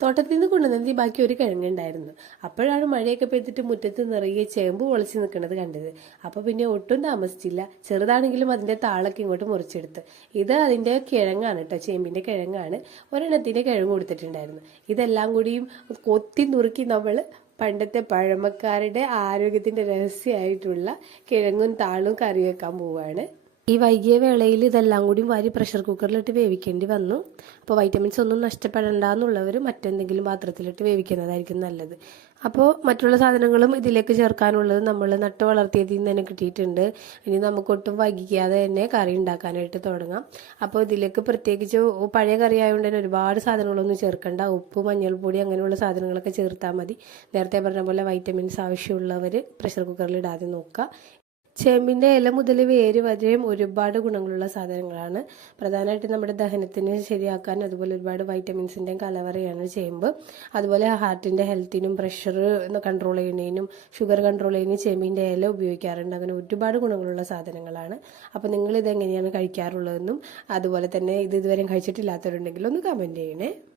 തോട്ടത്തിൽ നിന്ന് കൊണ്ടുവന്നത് ബാക്കി ഒരു കിഴങ്ങുണ്ടായിരുന്നു. അപ്പോഴാണ് മഴയൊക്കെ പെയ്തിട്ട് മുറ്റത്ത് നിറയെ ചേമ്പ് പൊളിച്ച് നിൽക്കുന്നത് കണ്ടത്. അപ്പോൾ പിന്നെ ഒട്ടും താമസിച്ചില്ല. ചെറുതാണെങ്കിലും അതിന്റെ താളൊക്കെ ഇങ്ങോട്ട് മുറിച്ചെടുത്ത്. ഇത് അതിന്റെ കിഴങ്ങാണ് കേട്ടോ ചേമ്പിന്റെ കിഴങ്ങാണ്. ഒരെണ്ണത്തിന്റെ കിഴങ്ങ് കൊടുത്തിട്ടുണ്ടായിരുന്നു. ഇതെല്ലാം കൂടിയും കൊത്തി നുറുക്കി നമ്മൾ പണ്ടത്തെ പഴമക്കാരുടെ ആരോഗ്യത്തിന്റെ രഹസ്യമായിട്ടുള്ള കിഴങ്ങും താളും കറി വെക്കാൻ പോവുകയാണ് ഈ വൈകിയ വേളയിൽ ഇതെല്ലാം കൂടി വാരി പ്രഷർ കുക്കറിലിട്ട് വേവിക്കേണ്ടി വന്നു. അപ്പോൾ വൈറ്റമിൻസ് ഒന്നും നഷ്ടപ്പെടണ്ടെന്നുള്ളവർ മറ്റെന്തെങ്കിലും പാത്രത്തിലിട്ട് വേവിക്കുന്നതായിരിക്കും നല്ലത്. അപ്പോൾ മറ്റുള്ള സാധനങ്ങളും ഇതിലേക്ക് ചേർക്കാനുള്ളത് നമ്മൾ നട്ട് വളർത്തിയതിൽ നിന്ന് തന്നെ കിട്ടിയിട്ടുണ്ട്. ഇനി നമുക്കൊട്ടും വൈകിക്കാതെ തന്നെ കറി ഉണ്ടാക്കാനായിട്ട് തുടങ്ങാം. അപ്പോൾ ഇതിലേക്ക് പ്രത്യേകിച്ച് പഴയ കറി ആയതുകൊണ്ട് തന്നെ ഒരുപാട് സാധനങ്ങളൊന്നും ചേർക്കണ്ട. ഉപ്പ് മഞ്ഞൾപ്പൊടി അങ്ങനെയുള്ള സാധനങ്ങളൊക്കെ ചേർത്താൽ മതി. നേരത്തെ പറഞ്ഞ പോലെ വൈറ്റമിൻസ് ആവശ്യമുള്ളവർ പ്രഷർ കുക്കറിൽ ഇടാതെ നോക്കുക. ചേമ്പിന്റെ ഇല മുതൽ വേര് വരെയും ഒരുപാട് ഗുണങ്ങളുള്ള സാധനങ്ങളാണ്. പ്രധാനമായിട്ടും നമ്മുടെ ദഹനത്തിന് ശരിയാക്കാൻ അതുപോലെ ഒരുപാട് വൈറ്റമിൻസിന്റെയും കലവറയാണ് ചേമ്പ്. അതുപോലെ ഹാർട്ടിന്റെ ഹെൽത്തിനും പ്രഷർ കൺട്രോൾ ചെയ്യുന്നതിനും ഷുഗർ കൺട്രോൾ ചെയ്യുന്നതിനും ചേമ്പിന്റെ ഇല ഉപയോഗിക്കാറുണ്ട്. അങ്ങനെ ഒരുപാട് ഗുണങ്ങളുള്ള സാധനങ്ങളാണ്. അപ്പോൾ നിങ്ങൾ ഇതെങ്ങനെയാണ് കഴിക്കാറുള്ളതെന്നും അതുപോലെ തന്നെ ഇത് ഇതുവരെയും കഴിച്ചിട്ടില്ലാത്തവരുണ്ടെങ്കിൽ ഒന്ന് കമന്റ് ചെയ്യണേ.